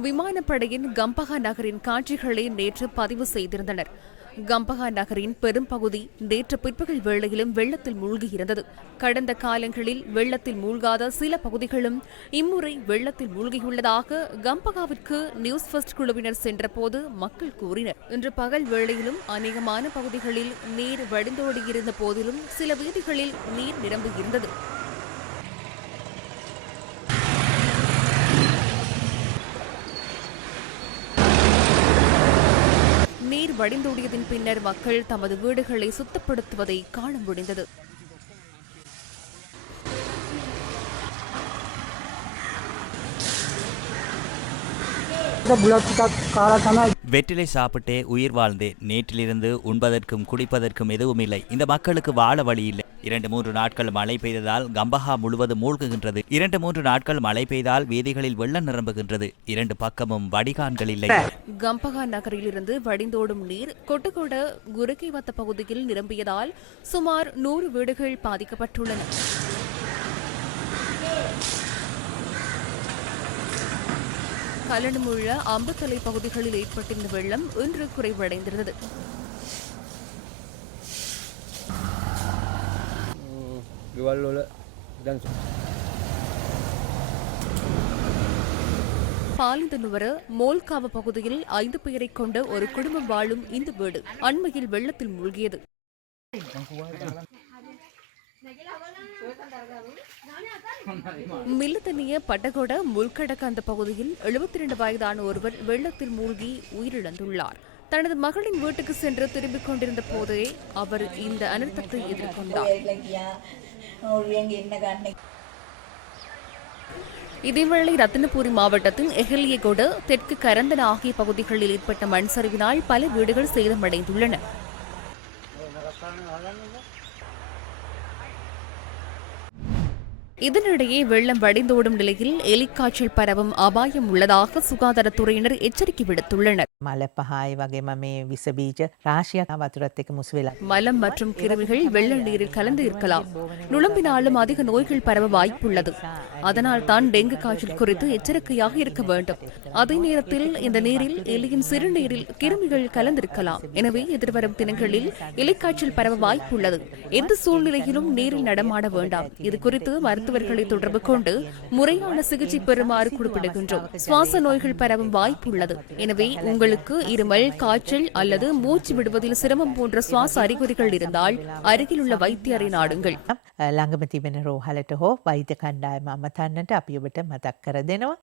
விமானப்படையின் கம்பகா நகரின் காட்சிகளை நேற்று பதிவு செய்திருந்தனர். கம்பகா நகரின் பெரும்பகுதி நேற்று பிற்பகல் வேளையிலும் வெள்ளத்தில் மூழ்கியிருந்தது. கடந்த காலங்களில் வெள்ளத்தில் மூழ்காத சில பகுதிகளும் இம்முறை வெள்ளத்தில் மூழ்கியுள்ளதாக கம்பகாவிற்கு நியூஸ் ஃபர்ஸ்ட் குழுவினர் சென்றபோது மக்கள் கூறினர். இன்று பகல் வேளையிலும் அநேகமான பகுதிகளில் நீர் வடிந்தோடியிருந்த போதிலும் சில வீதிகளில் நீர் நிரம்பியிருந்தது. நீர் வடிந்தோடியதின் பின்னர் மக்கள் தமது வீடுகளை சுத்தப்படுத்துவதை காண முடிந்தது. வெற்றிலை சாப்பிட்டே உயிர் வாழ்ந்தேன் நேற்றிலிருந்து உண்பதற்கும் குடிப்பதற்கும் எதுவும் இல்லை இந்த மக்களுக்கு வாழ வழி இல்லை. இரண்டு மூன்று நாட்கள் மழை பெய்ததால் கம்பஹா முழுவதும் மூழ்குகின்றது. இரண்டு மூன்று நாட்கள் மழை பெய்தால் வீதிகளில் வெள்ளம் நிரம்புகின்றது. இரண்டு பக்கமும் வடிகான்கள் இல்லை கம்பஹா நகரிலிருந்து வடிந்தோடும் நீர் கொட்டுக்கொட குருகைவத்த பகுதியில் நிரம்பியதால் சுமார் நூறு வீடுகள் பாதிக்கப்பட்டுள்ளன. கலனுமுள்ள அம்புத்தலை பகுதிகளில் ஏற்பட்டிருந்த வெள்ளம் இன்று குறைவடைந்திருந்தது. ගෙවල් වල දැන් பாலிந்தனுவர மோல்காவ பகுதியில் ஐந்து பேரை கொண்ட ஒரு குடும்பம் வாழும் இந்த வீடு அண்மையில் வெள்ளத்தில் மூழ்கியது மில்லத்தனிய பட்டகொட முல்கடக்க அந்த பகுதியில் எழுபத்தி இரண்டு வயதான ஒருவர் வெள்ளத்தில் மூழ்கி உயிரிழந்துள்ளார் தனது மகளின் வீட்டுக்கு சென்று திரும்பிக் கொண்டிருந்த போதே அவர் இந்த அனர்த்தத்தை எதிர்கொண்டார். இதேவேளை ரத்தினபுரி மாவட்டத்தின் எஹலியகோடு தெற்கு கரந்தன் ஆகிய பகுதிகளில் ஏற்பட்ட மண் சரிவினால் பல வீடுகள் சேதமடைந்துள்ளன. இதனிடையே வெள்ளம் வடிந்தோடும் நிலையில் எலிக்காய்ச்சல் பரவும் அபாயம் உள்ளதாக சுகாதாரத்துறையினர் எச்சரிக்கை விடுத்துள்ளனர். மலம் மற்றும் கிருமிகள் வெள்ள நீரில் கலந்து இருக்கலாம். நுழம்பினாலும் அதிக நோய்கள் பரவ வாய்ப்புள்ளது. அதனால் தான் டெங்கு காய்ச்சல் குறித்து எச்சரிக்கையாக இருக்க வேண்டும். அதே நேரத்தில் இந்த நீரில் எலியின் சிறுநீரில் கிருமிகள் கலந்திருக்கலாம். எனவே எதிர்வரும் தினங்களில் எலிக்காய்ச்சல் பரவ வாய்ப்புள்ளது. எந்த சூழ்நிலையிலும் நீரில் நடமாட வேண்டாம். இது குறித்து மருத்துவ மருத்துவர்களை தொடர்பு கொண்டு முறையான சிகிச்சை பெறுமாறு குறிப்பிடுகின்றோம் சுவாச நோய்கள் பரவும் வாய்ப்புள்ளது எனவே உங்களுக்கு இருமல் காய்ச்சல் அல்லது மூச்சு விடுவதில் சிரமம் போன்ற சுவாச அறிகுறிகள் இருந்தால் அருகிலுள்ள வைத்தியரை நாடுங்கள் ළඟම තිබෙන රෝහලට හෝ වෛද්‍ය කණ්ඩායම අමතන්නට අපි ඔබට මතක් කර දෙනවා.